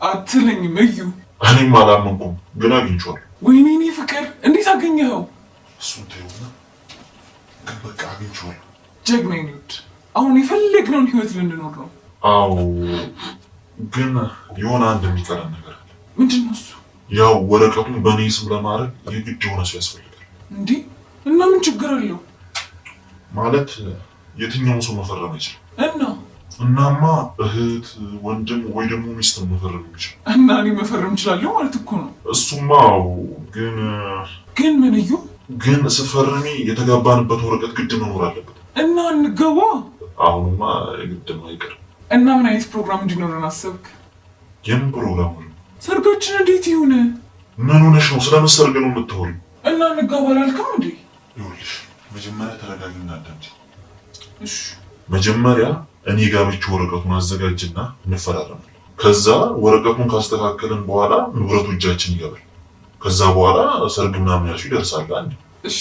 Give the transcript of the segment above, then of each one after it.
አትለኝም እዩ። እኔም አላመንኩም ግን አግኝቼዋለሁ። ወይኔ እኔ ፍቅር እንዴት አገኘኸው? እሱን ተይውና ግን በቃ አግኝቼዋለሁ። ጀግናዬ ነው። አሁን የፈለግነውን ህይወት ልንኖር ነው። አዎ ግን የሆነ አንድ የሚቀረን ነገር አለ። ምንድን ነው እሱ? ያው ወረቀቱን በእኔ ስም ለማድረግ የግድ የሆነ ሰው ያስፈልጋል። እንዴ እና ምን ችግር አለው? ማለት የትኛውም ሰው መፈረም አይችልም። እናማ እህት፣ ወንድም ወይ ደግሞ ሚስት መፈረም ይችላል። እና እኔ መፈረም እችላለሁ ማለት እኮ ነው። እሱማ ግን ምን እዩ? ግን ስፈርሚ የተጋባንበት ወረቀት ግድ መኖር አለበት። እና እንገባ። አሁንማ ግድ ነው አይቀርም። እና ምን አይነት ፕሮግራም እንዲኖረን አሰብክ? የምን ፕሮግራም ነው? ሰርጋችን እንዴት ይሁን? ምን ሆነሽ ነው? ስለምን ሰርግ ነው የምታወሪው? እና እንገባ አላልክም እንዴ? ይኸውልሽ መጀመሪያ ተረጋጊና አዳምጪ። እሺ መጀመሪያ እኔ ጋብቻ ወረቀቱን አዘጋጅና እንፈራረማለን። ከዛ ወረቀቱን ካስተካከልን በኋላ ንብረቱ እጃችን ይገባል። ከዛ በኋላ ሰርግ ምናምን ያልሽው ይደርሳል። አንዴ እሺ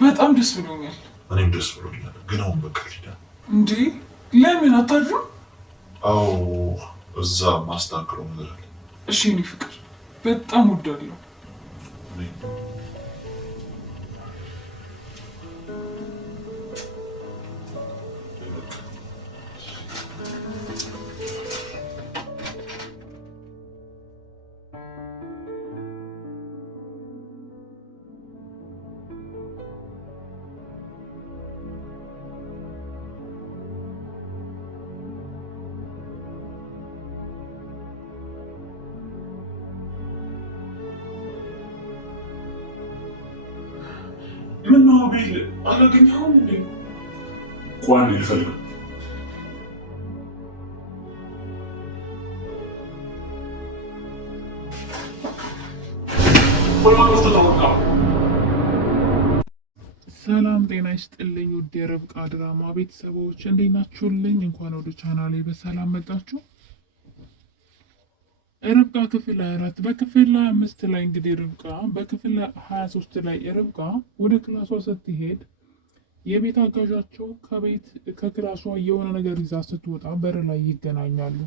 በጣም ደስ ብሎኛል። እኔም ደስ ብሎኛል። ግን አሁን በቃ ሊዳ እንዴ ለምን አታድርም? አዎ እዛ ማስተካከለው ነገር አለ። እሺ እኔ ፍቅር በጣም ወዳለሁ። ምን ነው አቤል አላገኘኸውም እንዴ? ቋን ይፈልግ ሰላም ጤና ይስጥልኝ ውድ የርብቃ ድራማ ቤተሰቦች እንዴት ናችሁልኝ? እንኳን ወደ ቻናሌ በሰላም መጣችሁ። ርብቃ ክፍል 24 በክፍል 5 ላይ እንግዲህ ርብቃ በክፍል 23 ላይ ርብቃ ወደ ክላሷ ስትሄድ የቤት አጋዣቸው ከክላሷ የሆነ ነገር ይዛ ስትወጣ በር ላይ ይገናኛሉ።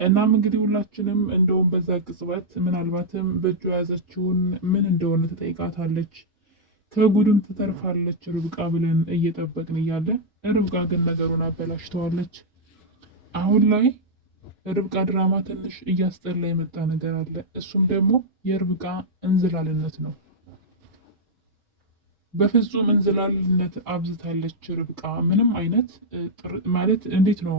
እናም እንግዲህ ሁላችንም እንደውም በዛ ቅጽበት ምናልባትም በእጇ የያዘችውን ምን እንደሆነ ትጠይቃታለች፣ ከጉድም ትተርፋለች ርብቃ ብለን እየጠበቅን እያለ ርብቃ ግን ነገሩን አበላሽተዋለች። አሁን ላይ ርብቃ ድራማ ትንሽ እያስጠላ የመጣ ነገር አለ። እሱም ደግሞ የርብቃ እንዝላልነት ነው። በፍጹም እንዝላልነት አብዝታለች ርብቃ። ምንም አይነት ማለት እንዴት ነው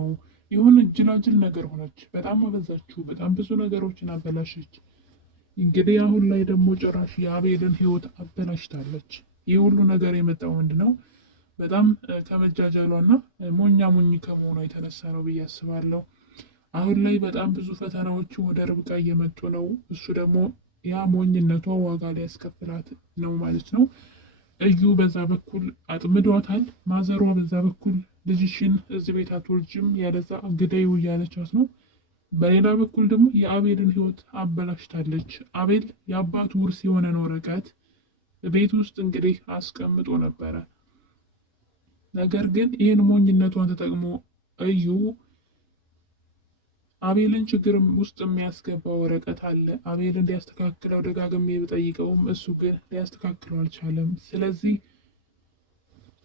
የሆነ ጅላጅል ነገር ሆነች። በጣም አበዛችው። በጣም ብዙ ነገሮችን አበላሸች። እንግዲህ አሁን ላይ ደግሞ ጭራሽ የአቤልን ህይወት አበላሽታለች። ይህ ሁሉ ነገር የመጣው ምንድነው? በጣም ከመጃጃሏና ሞኛ ሞኝ ከመሆኗ የተነሳ ነው ብዬ አስባለሁ። አሁን ላይ በጣም ብዙ ፈተናዎች ወደ ርብቃ እየመጡ ነው። እሱ ደግሞ ያ ሞኝነቷ ዋጋ ሊያስከፍላት ነው ማለት ነው። እዩ በዛ በኩል አጥምዷታል። ማዘሯ በዛ በኩል ልጅሽን እዚህ ቤት አትወልጂም ያለዛ ግደዩ እያለቻት ነው። በሌላ በኩል ደግሞ የአቤልን ህይወት አበላሽታለች። አቤል የአባቱ ውርስ የሆነን ወረቀት ቤት ውስጥ እንግዲህ አስቀምጦ ነበረ። ነገር ግን ይህን ሞኝነቷን ተጠቅሞ እዩ አቤልን ችግር ውስጥ የሚያስገባ ወረቀት አለ። አቤል እንዲያስተካክለው ደጋግሜ ብጠይቀውም እሱ ግን ሊያስተካክለው አልቻለም። ስለዚህ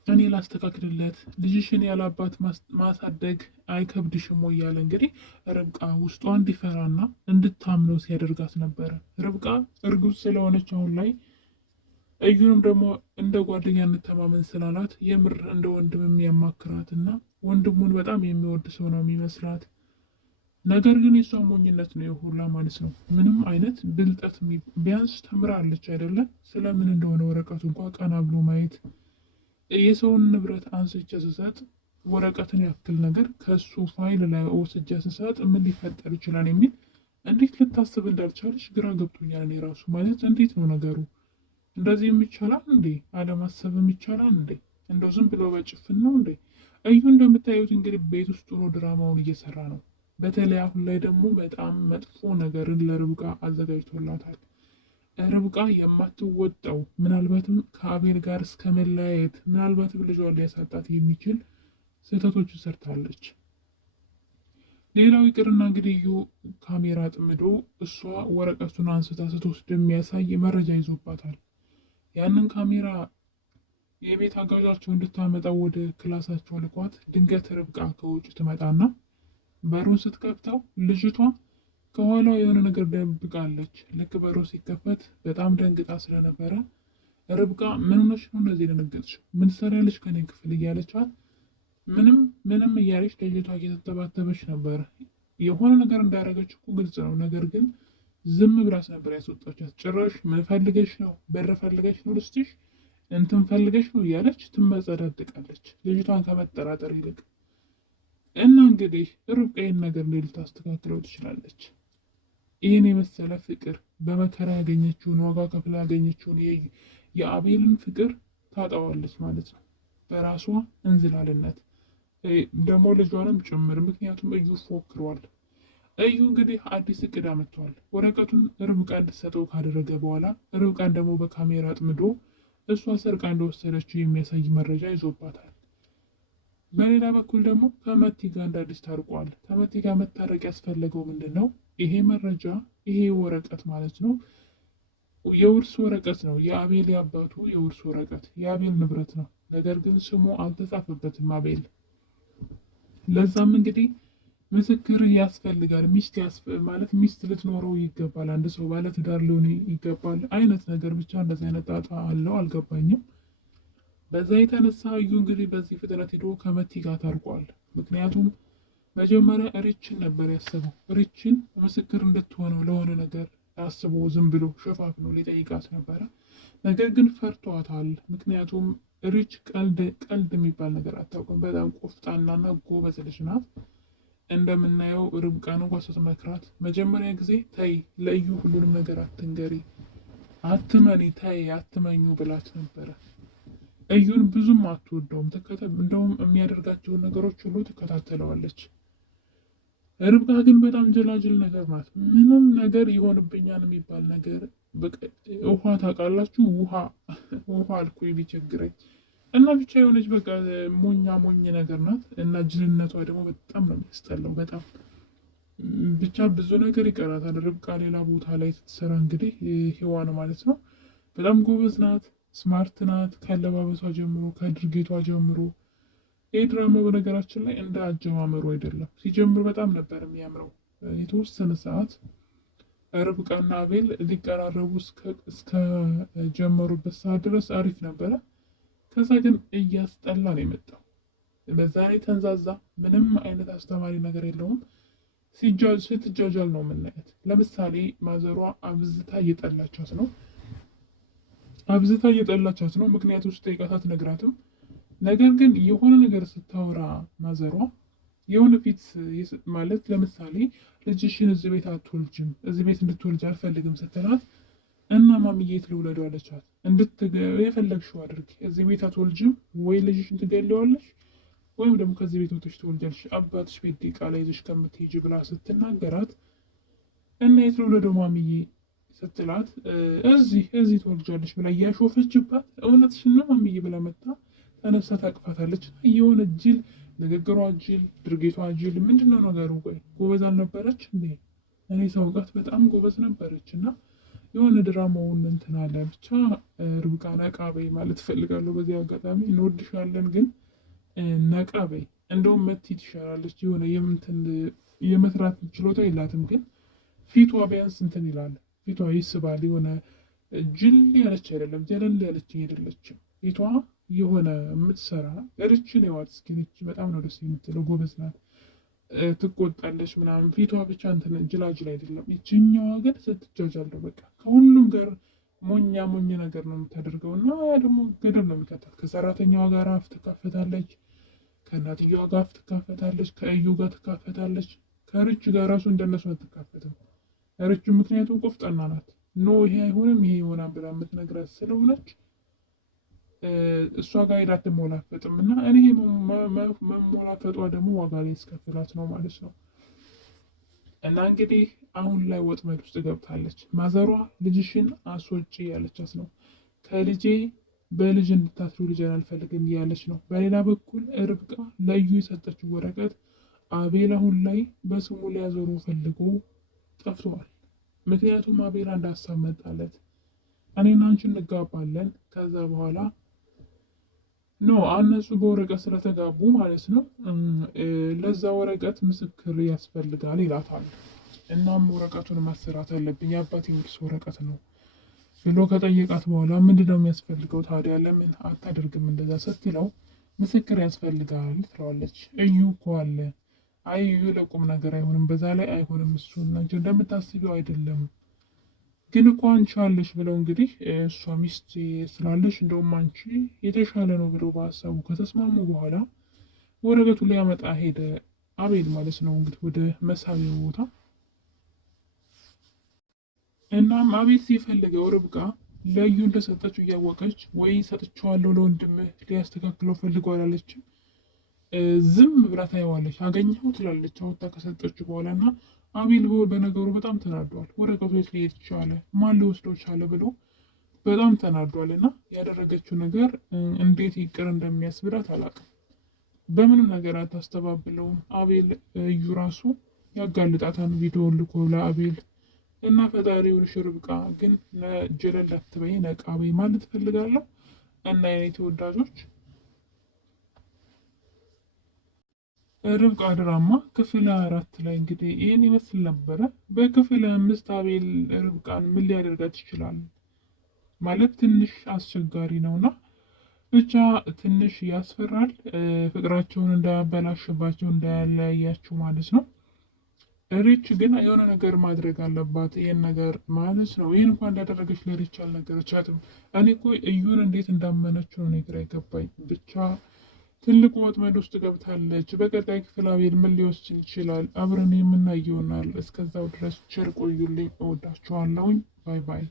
እኔ ላስተካክልለት፣ ልጅሽን ያላባት ማሳደግ አይከብድሽም ወይ እያለ እንግዲህ ርብቃ ውስጧ እንዲፈራና እንድታምነው ሲያደርጋት ነበረ። ርብቃ እርጉዝ ስለሆነች አሁን ላይ እዩንም ደግሞ እንደ ጓደኛ እንተማመን ስላላት የምር እንደ ወንድም የሚያማክራትና ወንድሙን በጣም የሚወድ ሰው ነው የሚመስላት። ነገር ግን የሷ ሞኝነት ነው የሁላ ማለት ነው። ምንም አይነት ብልጠት ቢያንስ ተምራለች አይደለም። ስለምን እንደሆነ ወረቀቱ እንኳ ቀና ብሎ ማየት፣ የሰውን ንብረት አንስቼ ስሰጥ ወረቀትን ያክል ነገር ከሱ ፋይል ላይ ወስጄ ስሰጥ ምን ሊፈጠር ይችላል የሚል እንዴት ልታስብ እንዳልቻለች ግራ ገብቶኛል። እኔ ራሱ ማለት እንዴት ነው ነገሩ? እንደዚህም ይቻላል እንዴ? አለማሰብም ይቻላል እንዴ? እንደው ዝም ብሎ በጭፍን ነው እንዴ? እዩ እንደምታዩት እንግዲህ ቤት ውስጥ ሆኖ ድራማውን እየሰራ ነው። በተለይ አሁን ላይ ደግሞ በጣም መጥፎ ነገርን ለርብቃ አዘጋጅቶላታል። ርብቃ የማትወጣው ምናልባትም ከአቤል ጋር እስከ መለያየት ምናልባትም ልጇን ሊያሳጣት የሚችል ስህተቶች ሰርታለች። ሌላው ይቅርና እንግዲህ እዩ ካሜራ ጥምዶ እሷ ወረቀቱን አንስታ ስትወስድ የሚያሳይ መረጃ ይዞባታል። ያንን ካሜራ የቤት አጋዣቸው እንድታመጣው ወደ ክላሳቸው ልኳት፣ ድንገት ርብቃ ከውጭ ትመጣና በሩን ስትከፍተው ልጅቷ ከኋላው የሆነ ነገር ደብቃለች። ልክ በሩ ሲከፈት በጣም ደንግጣ ስለነበረ ርብቃ ምን ሆነሽ ነው እንደዚህ ደነገጥሽው? ምን ትሰሪያለሽ ከኔ ክፍል እያለቻት ምንም እያለች ልጅቷ እየተተባተበች ነበር። የሆነ ነገር እንዳደረገች እኮ ግልጽ ነው። ነገር ግን ዝም ብላስ ነበር ያስወጣቻት። ጭራሽ ምን ፈልገሽ ነው? በር ፈልገሽ ነው ልስጥሽ? እንትን ፈልገሽ ነው እያለች ትመጸዳድቃለች ልጅቷን ከመጠራጠር ይልቅ። እና እንግዲህ ርብቃ ይህን ነገር እንዴት ልታስተካክለው ትችላለች? ይህን የመሰለ ፍቅር በመከራ ያገኘችውን ዋጋ ከፍላ ያገኘችውን የአቤልን ፍቅር ታጣዋለች ማለት ነው በራሷ እንዝላልነት ደግሞ ልጇንም ጭምር። ምክንያቱም እዩ ፎክሯል። እዩ እንግዲህ አዲስ እቅድ አመጥቷል። ወረቀቱን ርብቃ እንድትሰጠው ካደረገ በኋላ ርብቃን ደግሞ በካሜራ አጥምዶ እሷ ሰርቃ እንደወሰደችው የሚያሳይ መረጃ ይዞባታል። በሌላ በኩል ደግሞ ከመቲ ጋር እንደ አዲስ ታርቋል። ከመቲ ጋር መታረቅ ያስፈለገው ምንድን ነው? ይሄ መረጃ ይሄ ወረቀት ማለት ነው የውርስ ወረቀት ነው። የአቤል ያባቱ የውርስ ወረቀት የአቤል ንብረት ነው። ነገር ግን ስሙ አልተጻፈበትም አቤል። ለዛም እንግዲህ ምስክር ያስፈልጋል። ማለት ሚስት ልትኖረው ይገባል። አንድ ሰው ባለትዳር ሊሆን ይገባል አይነት ነገር ብቻ እንደዚህ አይነት ጣጣ አለው። አልገባኝም። በዛ የተነሳ እዩ እንግዲህ በዚህ ፍጥነት ሄዶ ከመቲ ጋር ታርቋል። ምክንያቱም መጀመሪያ ሪችን ነበር ያሰበው። ሪችን ምስክር እንድትሆነው ለሆነ ነገር አስቦ ዝም ብሎ ሸፋፍኖ ሊጠይቃት ነበረ። ነገር ግን ፈርቷታል። ምክንያቱም ሪች ቀልድ የሚባል ነገር አታውቅም። በጣም ቆፍጣናና ጎበዝ ልጅ ናት። እንደምናየው ርብቃን እንኳ ስትመክራት መጀመሪያ ጊዜ ተይ ለእዩ ሁሉንም ነገር አትንገሪ፣ አትመኒ፣ ተይ አትመኙ ብላት ነበረ። እዩን ብዙም አትወደውም። እንደውም የሚያደርጋቸውን ነገሮች ሁሉ ትከታተለዋለች። ርብቃ ግን በጣም ጀላጅል ነገር ናት። ምንም ነገር ይሆንብኛል የሚባል ነገር ውሃ ታውቃላችሁ? ውሃ አልኩኝ ቢቸግረኝ እና ብቻ የሆነች በቃ ሞኝ ነገር ናት። እና ጅልነቷ ደግሞ በጣም ነው የሚያስጠላው። በጣም ብቻ ብዙ ነገር ይቀራታል። ርብቃ ሌላ ቦታ ላይ ስትሰራ እንግዲህ ሔዋን ማለት ነው በጣም ጎበዝ ናት፣ ስማርት ናት። ካለባበሷ ጀምሮ ከድርጊቷ ጀምሮ ይህ ድራማ በነገራችን ላይ እንደ አጀማመሩ አይደለም። ሲጀምር በጣም ነበር የሚያምረው። የተወሰነ ሰዓት ርብቃና አቤል ሊቀራረቡ እስከ ጀመሩበት ሰዓት ድረስ አሪፍ ነበረ። ከዛ ግን እያስጠላ ነው የመጣው። በዛ ላይ ተንዛዛ። ምንም አይነት አስተማሪ ነገር የለውም። ስትጃጃል ነው የምናየት። ለምሳሌ ማዘሯ አብዝታ እየጠላቻት ነው። ምክንያቱ ውስጥ ጠይቃት አትነግራትም። ነገር ግን የሆነ ነገር ስታወራ ማዘሯ የሆነ ፊት ማለት ለምሳሌ ልጅሽን እዚህ ቤት አትወልጅም፣ እዚህ ቤት እንድትወልጅ አልፈልግም ስትላት እና ማሚዬ ልውለደው አለቻት። የፈለግሽው አድርጊ፣ እዚህ ቤት አትወልጅም፣ ወይ ልጅሽን ትገለዋለሽ ወይም ደግሞ ከዚህ ቤት ወጥተሽ ትወልጃለሽ፣ አባትሽ ቤት ዲቃላ ይዘሽ ከምትሄጂ ብላ ስትናገራት እና የት ልውለደው ማሚዬ ስትላት እዚህ ትወልጃለሽ ብላ እያሾፈችባት እውነትሽን ነው ማሚዬ ብላ መጣ ተነሳ ታቅፋታለች። የሆነ ጅል ንግግሯ ጅል፣ ድርጊቷ ጅል። ምንድነው ነገሩ? ቆይ ጎበዝ አልነበረች እንዴ? እኔ ሳውቃት በጣም ጎበዝ ነበረች። እና የሆነ ድራማውን እንትን አለ። ብቻ ርብቃ ነቃ በይ ማለት እፈልጋለሁ በዚህ አጋጣሚ። እንወድሻለን ግን ነቃ በይ። እንደውም መቲ ትሻላለች። የሆነ የመስራት ችሎታ የላትም፣ ግን ፊቷ ቢያንስ እንትን ይላል። ፊቷ ይስባል። የሆነ ጅል ያለች አይደለም፣ ጀለል ያለች አይደለችም። ፊቷ የሆነ የምትሰራ ርችን የዋት እስኪነች በጣም ነው ደስ የምትለው። ጎበዝ ናት፣ ትቆጣለች ምናምን። ፊቷ ብቻ እንትን ጅላጅል አይደለም። ይችኛዋ ግን ስትጃጃል ነው በቃ ከሁሉም ጋር ሞኝ ነገር ነው የምታደርገው። እና ያ ደግሞ ገደል ነው የሚከታት። ከሰራተኛዋ ጋር አፍ ትካፈታለች፣ ከእናትየዋ ጋር አፍ ትካፈታለች፣ ከእዩ ጋር ትካፈታለች። ከርች ጋር ራሱ እንደነሱ አትካፈትም። ርች ምክንያቱም ቆፍጠና ናት። ኖ ይሄ አይሆንም ይሄ ይሆናል ብላ የምትነግራት ስለሆነች እሷ ጋር ሄዳ አትሞላፈጥም። እና እኔ መሞላፈጧ ደግሞ ዋጋ ላይ ያስከፍላት ነው ማለት ነው። እና እንግዲህ አሁን ላይ ወጥመድ ውስጥ ገብታለች። ማዘሯ ልጅሽን አስወጪ ያለቻት ነው። ከልጄ በልጅ እንድታስሩ ልጅን አልፈልግም እያለች ነው። በሌላ በኩል ርብቃ ለዩ የሰጠችው ወረቀት አቤል አሁን ላይ በስሙ ሊያዞሩ ፈልጎ ጠፍተዋል። ምክንያቱም አቤል አንድ ሀሳብ መጣለት። እኔና አንቺ እንጋባለን፣ ከዛ በኋላ ኖ እነሱ በወረቀት ስለተጋቡ ማለት ነው፣ ለዛ ወረቀት ምስክር ያስፈልጋል ይላታል። እናም ወረቀቱን ማሰራት አለብኝ የአባቴ ውርስ ወረቀት ነው ብሎ ከጠየቃት በኋላ ምንድነው የሚያስፈልገው ታዲያ ለምን አታደርግም እንደዛ ስትለው ምስክር ያስፈልጋል ትለዋለች። እዩ እኮ አለ። አይ እዩ ለቁም ነገር አይሆንም፣ በዛ ላይ አይሆንም፣ እሱ አንቺ እንደምታስቢው አይደለም፣ ግን እኮ አንቺ አለሽ ብለው እንግዲህ እሷ ሚስት ስላለሽ እንደውም አንቺ የተሻለ ነው ብለው በሀሳቡ ከተስማሙ በኋላ ወረቀቱን ሊያመጣ ሄደ አቤል ማለት ነው እንግዲህ ወደ መሳቢያው ቦታ። እናም አቤል ሲፈልገው ርብቃ ለዩ እንደሰጠችው እያወቀች ወይ ሰጥቼዋለሁ ለወንድምህ ሊያስተካክለው ፈልገው አላለችም። ዝም ብላ ታየዋለች። አገኘኸው ትላለች አውጥታ ከሰጠችው በኋላ እና አቤል በነገሩ በጣም ተናዷል። ወረቀቱ የት ሊሄድ ቻለ? ማን ሊወስደው ቻለ? ብሎ በጣም ተናዷል። እና ያደረገችው ነገር እንዴት ይቅር እንደሚያስብላት አላውቅም። በምንም ነገር አታስተባብለውም። አቤል እዩ ራሱ ያጋልጣታን ቪዲዮ ልኮ ለአቤል እና ፈጣሪውን ርብቃ ግን ጀለል አትበይ ነቃ በይ ማለት ፈልጋለሁ። እና የኔ ተወዳጆች ርብቃ ድራማ ክፍል 4 ላይ እንግዲህ ይህን ይመስል ነበረ። በክፍል 5 አቤል ርብቃን ምን ሊያደርጋት ይችላል ማለት ትንሽ አስቸጋሪ ነውና ብቻ ትንሽ ያስፈራል። ፍቅራቸውን እንዳያበላሽባቸው እንዳያለያያቸው ማለት ነው። ሪች ግን የሆነ ነገር ማድረግ አለባት። ይህን ነገር ማለት ነው። ይህን እንኳን እንዳደረገች ለሪች አልነገረቻትም። እኔ እኮ እዩን እንዴት እንዳመነችው ነው ግራ የገባኝ። ብቻ ትልቁ ወጥመድ ውስጥ ገብታለች። በቀጣይ ክፍል አቤል ምን ሊወስን ይችላል? አብረን የምናየው ይሆናል። እስከዛው ድረስ ቸር ቆዩልኝ። እወዳችኋለሁኝ። ባይ ባይ።